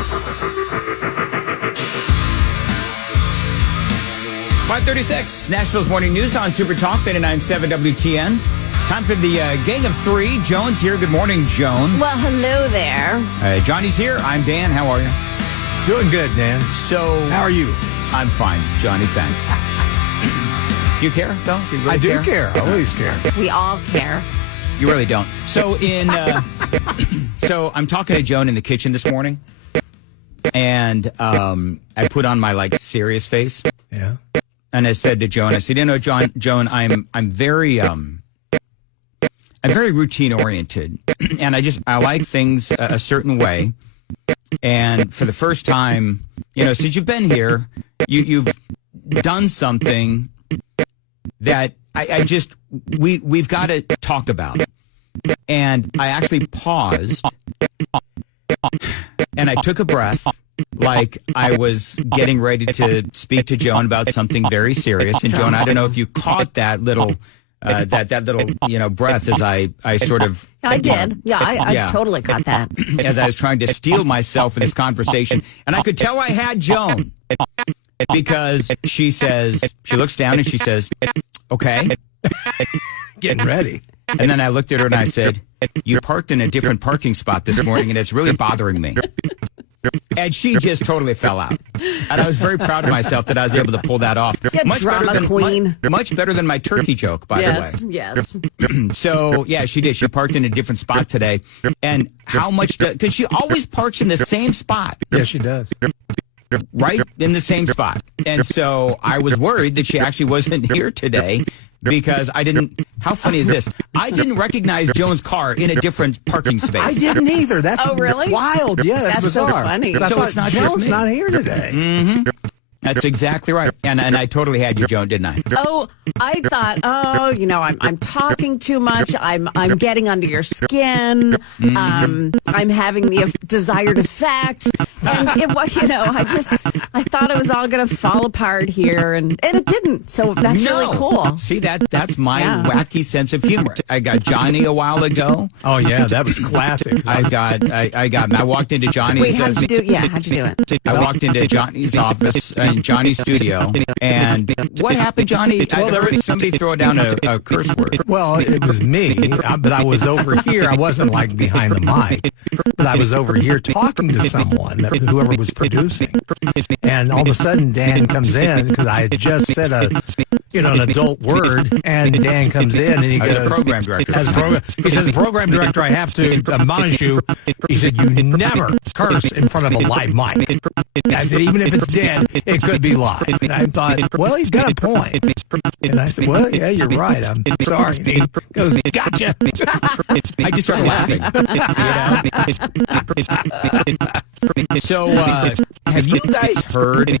.536, Nashville's Morning News on Super Talk 99.7 WTN. Time for the Gang of Three. Joan's here. Good morning, Joan. Well, hello there. Johnny's here. I'm Dan. How are you? Doing good, Dan. So, how are you? I'm fine, Johnny. Thanks. You care, though? You really I do care. I always care. We all care. You really don't. So so I'm talking to Joan in the kitchen this morning, and I put on my serious face. Yeah. And I said to Joan, I said, Joan, I'm very routine oriented, and I like things a certain way. And for the first time, since you've been here, you've done something that we've got to talk about. And I actually paused and I took a breath, like I was getting ready to speak to Joan about something very serious. And Joan, I don't know if you caught that little that little breath as I sort of. I did. I totally caught that. As I was trying to steel myself in this conversation, and I could tell I had Joan because she looks down and she says, "Okay, getting ready." And then I looked at her and I said, "You parked in a different parking spot this morning, and it's really bothering me." And she just totally fell out. And I was very proud of myself that I was able to pull that off. Much better than my turkey joke, by the way. Yes. So, yeah, she did. She parked in a different spot today. And how much because she always parks in the same spot. Yeah, she does. Right in the same spot. And so I was worried that she actually wasn't here today. Because how funny is this? I didn't recognize Joan's car in a different parking space. I didn't either. That's really? Wild. Yeah, that's bizarre. So funny. So it's not Joan's not here today. Mm-hmm. That's exactly right. And I totally had you, Joan, didn't I? Oh, I thought, I'm talking too much. I'm getting under your skin. I'm having the desired effect. And I thought it was all going to fall apart here, and it didn't. So that's really cool. See, that's my wacky sense of humor. I got Johnny a while ago. Oh yeah, that was classic. I walked into Johnny's. Wait, how'd you do it? I walked into Johnny's office in Johnny's studio, and what happened, Johnny? Somebody throw down a curse word. Well, it was me, but I was over here. I wasn't behind the mic, but I was over here talking to someone, whoever was producing, and all of a sudden Dan comes in because I had just said an adult word, and Dan comes in and he goes, program director. He says, "Program director, I have to admonish you." He said, "You never curse in front of a live mic." I said, "Even if it's dead, it could be live." And I thought, well, he's got a point. And I said, well, yeah, you're right. I'm sorry. And he goes, "Gotcha." I just started laughing. So, have you guys heard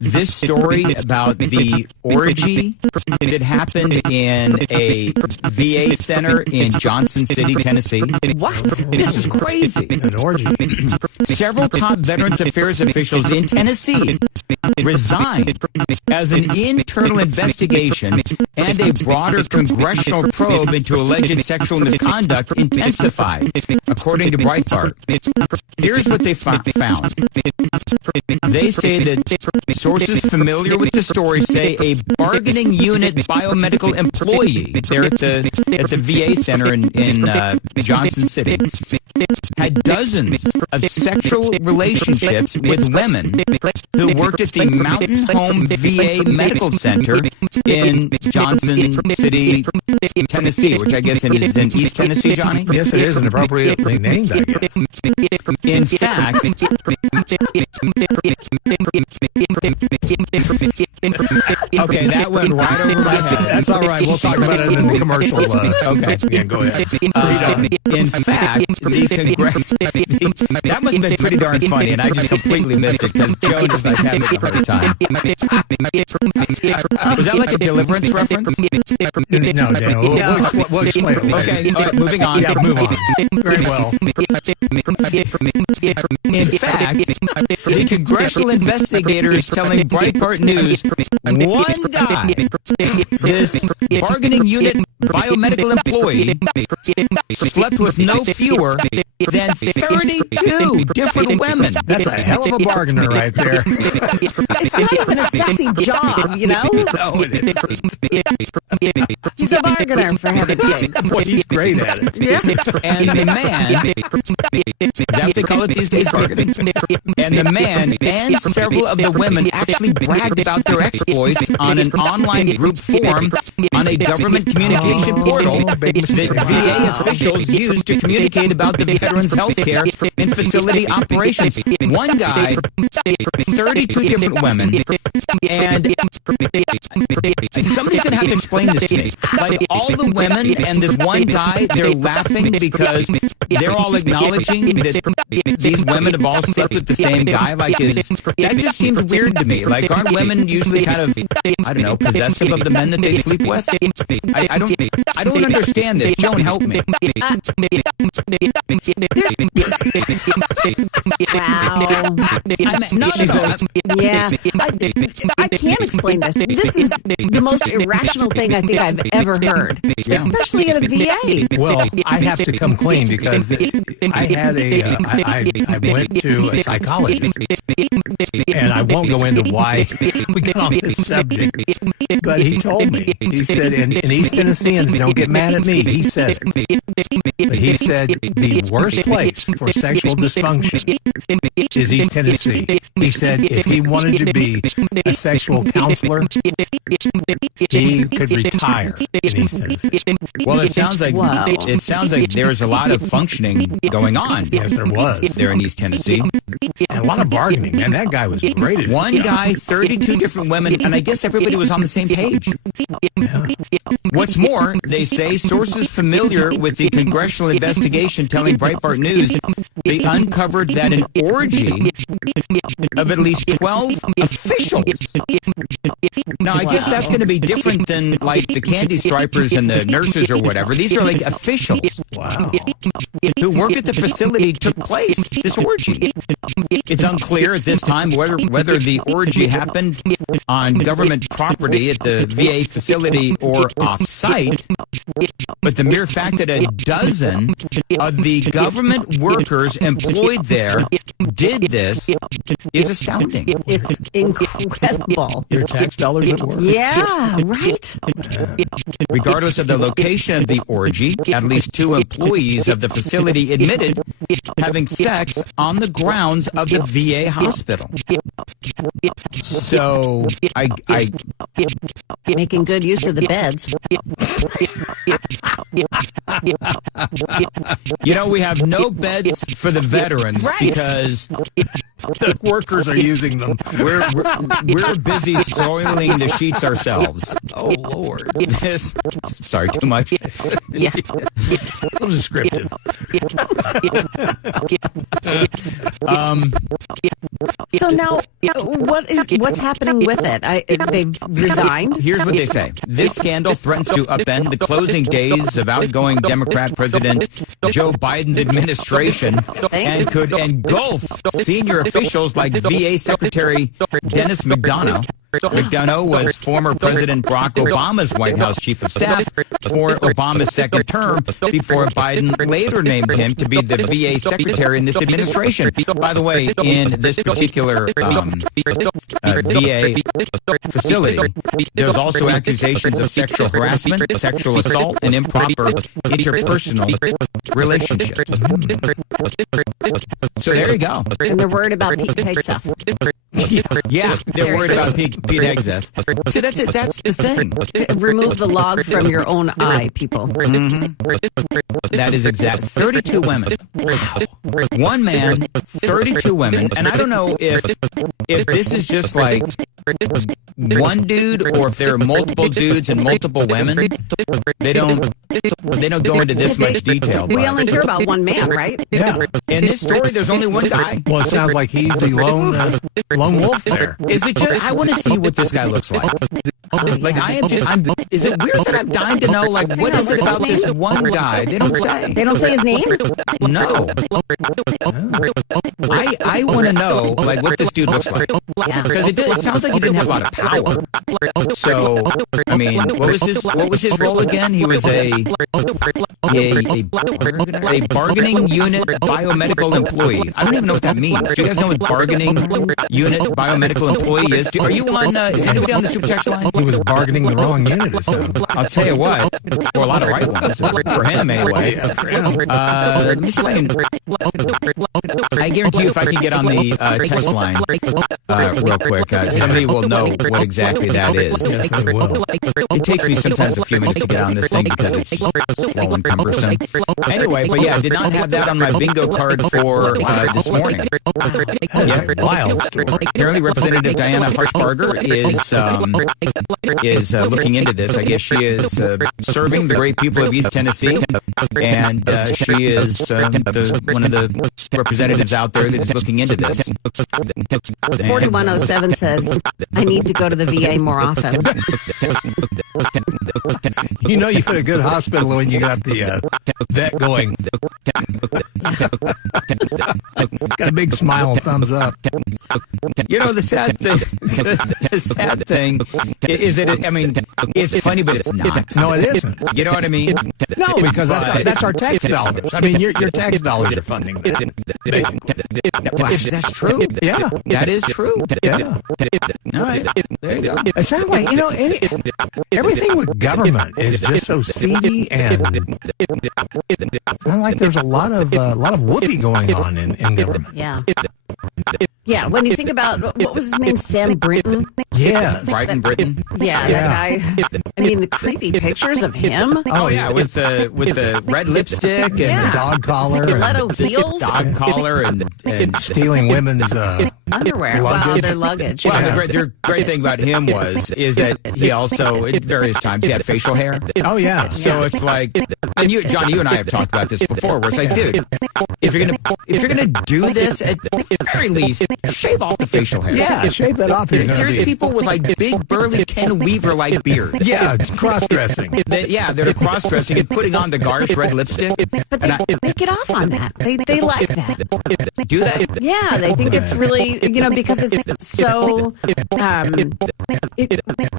this story about the orgy that happened in a VA center in Johnson City, Tennessee? What? This is crazy. An orgy. Several top Veterans Affairs officials in Tennessee resigned as an internal investigation and a broader congressional probe into alleged sexual misconduct intensified, according to Breitbart. Here's what they found. They say that sources familiar with the story say a bargaining unit biomedical employee there at the VA center in Johnson City had dozens of sexual relationships with women who worked at the Mountain Home VA Medical Center in Johnson City, Tennessee, which I guess is in East Tennessee, Johnny? Yes, it is, and appropriately named, I guess. In fact, okay, that went right over my head. That's all right. We'll talk about it in the commercial. Okay. Yeah, go ahead. In fact, that must have been pretty darn funny, and I just completely missed it because Joe is having a hard time. Was that like a Deliverance reference? No, Dan. We'll explain it later. Okay, all right, moving on. Yeah, move on. Very well. In fact, the congressional investigators telling Breitbart News one guy, this bargaining unit biomedical employee, slept with no fewer than 32 different women. That's a hell of a bargainer right there. It's not even a sexy job, you know? No, it is. He's a bargainer, for heaven's sakes. Boy, he's great at it. Yeah. And the man, is that what they call it these days, bargaining? And the man and several of the women actually bragged about their exploits on an online group forum on a government communication portal that VA officials use to communicate about the veterans' health care and facility operations. One guy, 32 different women, and somebody's going to have to explain this to me. Like, all the women and this one guy, they're laughing because they're all acknowledging that these women have all slept with the same guy. Like, that just seems weird to me. Like, aren't women usually kind of, I don't know, possessive of the men that they sleep with? I don't understand this. Joan, help me. Wow. Yeah. I can't explain this. This is the most irrational thing I think I've ever heard, especially at a VA. Well, I have to come clean because I had I went to a psychologist, and I won't go into why we got on this subject, but he told me, he said, and East Tennesseans don't get mad at me, he said, but he said the worst place for sexual dysfunction is East Tennessee. He said if he wanted to be a sexual counselor, he could retire in East Tennessee. Well, it sounds like there's a lot of functioning going on. Yes, there was. There in East Tennessee. And a lot of bargaining. Man, that guy was great at it. One guy, 32 different women, and I guess everybody was on the same page. Yeah. What's more, they say sources familiar with the congressional investigation telling Breitbart News they uncovered that an orgy of at least 12 officials. Now, I guess that's going to be different than like the candy stripers and the nurses or whatever. These are like officials who work at the facility took place, this orgy. It's unclear at this time whether the orgy happened on government property at the VA facility or off-site, but the mere fact that a dozen of the government workers employed there did this is astounding. It's incredible. Your tax dollars at work. Yeah, right? Regardless of the location of the orgy, at least 2 employees of the facility admitted having sex on the grounds of the VA hospital. So, I Making good use of the beds. You know, we have no beds for the veterans because The workers are using them. We're busy soiling the sheets ourselves. Oh, Lord. Sorry, too much. Yeah. That was descriptive. So now, what's happening with it? They've resigned. Here's what they say. This scandal threatens to upend the closing days of outgoing Democrat President Joe Biden's administration and could engulf senior officials like VA Secretary Dennis McDonough. McDonough was former President Barack Obama's White House chief of staff for Obama's second term before Biden later named him to be the VA secretary in this administration. By the way, in this particular VA facility, there's also accusations of sexual harassment, sexual assault, and improper interpersonal relationships. So there you go. And they're worried about Pete Hegseth. Yeah, they're worried about Pete Hegseth. So that's it. That's the thing. Remove the log from your own eye, people. Mm-hmm. That is exact. 32 women. One man, 32 women. And I don't know if this is just like one dude or if there are multiple dudes and multiple women. They don't go into this much detail. We only hear about one man, right? Yeah. In this story, there's only one guy. Well, it sounds like he's the lone wolf there. Is it just, I want to see what this guy looks like. Like I am just. Is it weird that I'm dying to know? Like, what is it about this one guy? They don't say. They don't say his name? No. I want to know like what this dude looks like because it sounds like he didn't have a lot of power. So I mean, what was his role again? He was a bargaining unit biomedical employee. I don't even know what that means. Do you guys know what bargaining unit biomedical employee is? Are you on? Is anybody on the super text line? He was bargaining the wrong unit. I'll tell you what. For a lot of right ones, for him anyway. Let me explain. I guarantee you, if I can get on the text line real quick, somebody will know what exactly that is. Yes, they will. It takes me sometimes a few minutes to get on this thing because it's slow and cumbersome. Anyway, but yeah, I did not have that on my bingo card for this morning. Yeah, wild. Apparently, Representative Diana Harshbarger is looking into this. I guess she is serving the great people of East Tennessee, and she is one of the representatives out there that's looking into this. 4107 says, I need to go to the VA more often. You know you've got a good hospital when you got the vet going. Got a big smile and thumbs up. You know, the sad thing is that, it's funny, but it's not. No, it isn't. You know what I mean? No, because that's our tax dollars. I mean, your tax dollars are funding that. That's true. Yeah. That is true. Yeah. All right. There you go. It sounds like, everything with government is just so seedy, and it sounds like there's a lot of whoopee going on in government. Yeah. Yeah, when you think about, what was his name, Sam Brinton? Yes. Brighton, Britain. Yeah, that guy. I mean, the creepy pictures of him. Oh yeah, with the red lipstick and Yeah. The dog collar. Stiletto heels. dog collar and Stealing women's Underwear. luggage. Wow, their luggage. Well, Yeah. the great thing about him is that he also, at various times, he had facial hair. Oh, yeah. So it's like, and John, you and I have talked about this before, where it's like, dude, if you're gonna do this, at the very least, shave off the facial hair. Yeah, shave that off. There's people with like big burly Ken Weaver like beard. Yeah, cross-dressing. They're cross-dressing and putting on the Garce red lipstick. But they get off on that. They like that. Do that? Yeah, they think it's really, because it's so,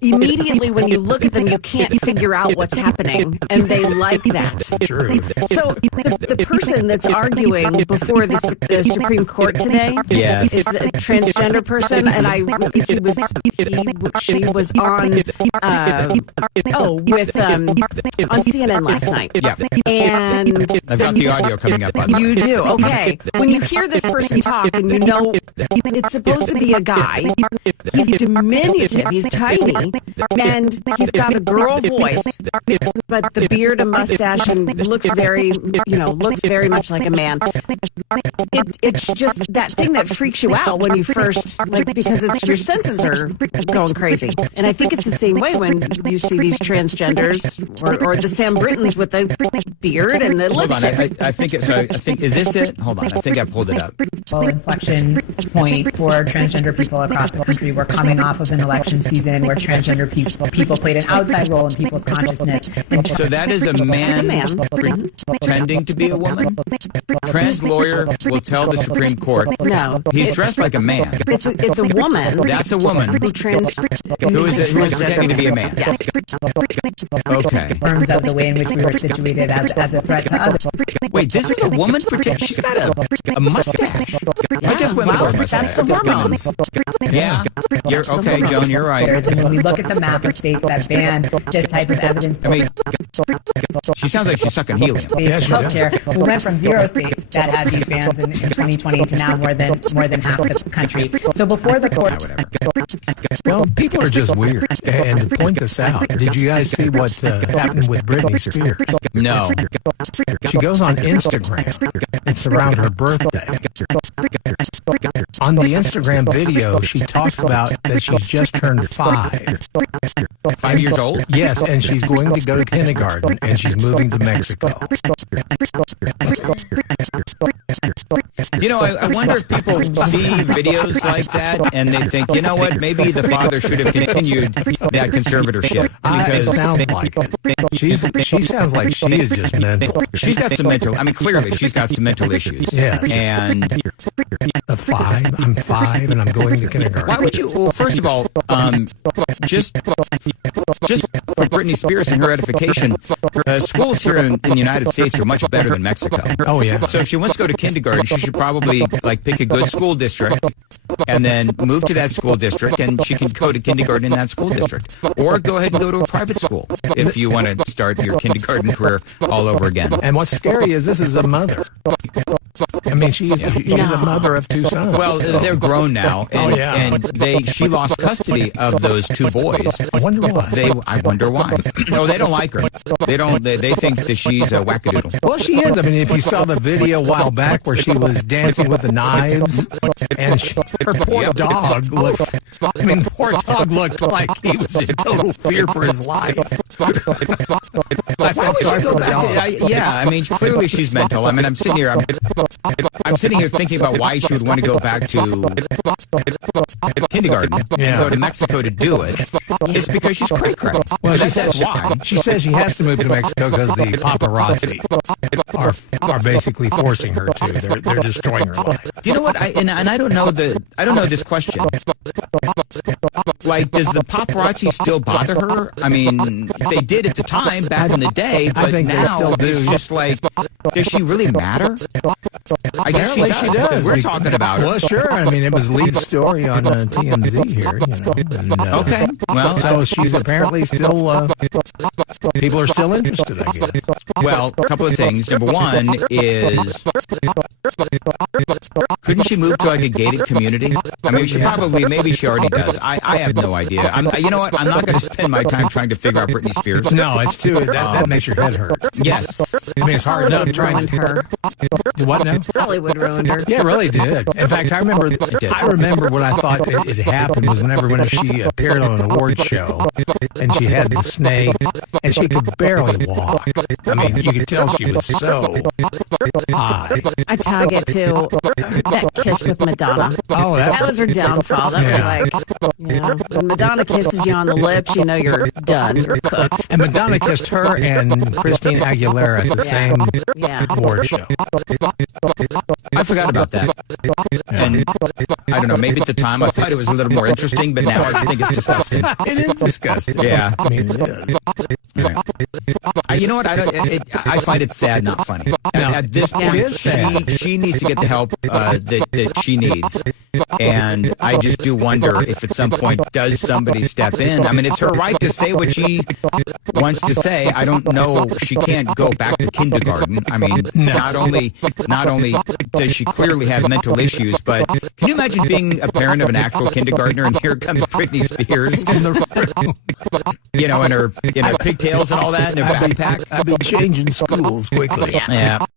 immediately when you look at them, you can't figure out what's happening, and they like that. True. So the person that's arguing before the Supreme Court today Yes. is a transgender person, and she was on on CNN last night. Yeah. And I've got the audio coming up. By the way. you do. Okay. When you hear this person talk and you know it's supposed to be a guy, he's diminutive, he's tiny, and he's got a girl voice, but the beard and mustache and looks very much like a man. It's just that thing that freaks you out when you first, because your senses are going crazy. And I think it's the same way when you see these transgenders or the Sam Brittons with the beard and the Hold on, lipstick. I think is this it? Hold on, I think I pulled it up. Inflection point for transgender people across the country. We're coming off of an election season where transgender people played an outside role in people's consciousness. So that is a man pretending to be a woman? Trans lawyer will tell the Supreme Court No. he's dressed like a man. It's a woman. That's a woman who who is pretending to be a man. Yes. Okay. In terms of the way in which we were situated as a threat to others. Wait, this is a woman pretending? She's got a mustache. I just went with her mustache. That's the hormones. Yeah. You're okay, Joan, you're right. And when we look at the map of states that ban this type of evidence, I mean, she sounds like she's sucking helium. healthcare, we went from 0 states that had these bans in 2020 to now more than half the country. So before the court, Well, people are just weird. And to point this out, did you guys see what happened with Britney Spears? No. She goes on Instagram. It's around her birthday. On the Instagram video, she talks about that she's just turned 5. 5 years old? Yes, and she's going to go to kindergarten, and she's moving to Mexico. You know, I wonder if people see videos like that and they think, you know what, maybe the father should have continued that conservatorship. It Because sounds like it. She sounds like she is just mental. she's got some clearly she's got some mental issues. Yes. And I'm 5 and I'm going to kindergarten. why would you, well, first of all, just for Britney Spears and her edification, schools here in the United States are much better than Mexico. Oh, yeah. So if she wants to go to kindergarten, she should probably pick a good school district and then move to that school district, and she can go to kindergarten in that school district. Or go ahead and go to a private school if you want to start your kindergarten career all over again. And what's scary is this is a mother. I mean, she's a mother of 2 sons. Well, they're grown now, and, and she lost custody of those 2 boys. I wonder why. I wonder why. No, they don't like her. They think that she's a wackadoodle. Well, she is. I mean, if you saw the video a while back where she was dancing with the knives, and her poor dog looked. I mean, the poor dog looked like he was in total fear for his life. I felt sorry for the dog. Yeah, I mean, clearly she's mental. I mean, I'm sitting here thinking about why she would want to go back to kindergarten, go to Mexico to do it. It's because she's cray-cray. Well, she says why. She says she has to move to Mexico because the paparazzi are basically forcing her to. They're destroying her life. Do you know what? I don't know this question. Like, does the paparazzi still bother her? I mean, they did at the time back in the day, but now it's just like, does she really matter? I guess she does. We're talking about her. Well, sure. I mean, it was lead story on TMZ here. And, okay. Well, so she's apparently still. People are still interested, I guess. Well, a couple of things. Number one is, couldn't she move to a gated community? I mean, maybe she already does. I have no idea. You know what? I'm not going to spend my time trying to figure out Britney Spears. No, it's too. That makes your head hurt. Yes. I mean, it's hard enough trying to. Her. What now? Hollywood ruined her. Yeah, it really did. In fact, I remember when I thought it happened was when she appeared on an award show and she had the snake and she could barely walk. I mean, you could tell she was so high. I tag it to that kiss with Madonna. Oh, that was her downfall. That was when Madonna kisses you on the lips, you know you're done. You're cooked. And Madonna kissed her and Christina Aguilera at the same award show. I forgot about that. And I don't know, maybe at the time I thought it was a little more interesting, but now I think it's disgusting. It is disgusting. Yeah. I mean, it is. Right. You know what? I find it sad, not funny. At this point, she needs to get the help that she needs. And I just do wonder if at some point does somebody step in. I mean, it's her right to say what she wants to say. I don't know. She can't go back to kindergarten. I mean, not only does she clearly have mental issues, but can you imagine being a parent of an actual kindergartner and here comes Britney Spears in the room, in her pigtails and all that, in her backpack. I'd be changing schools quickly. Yeah.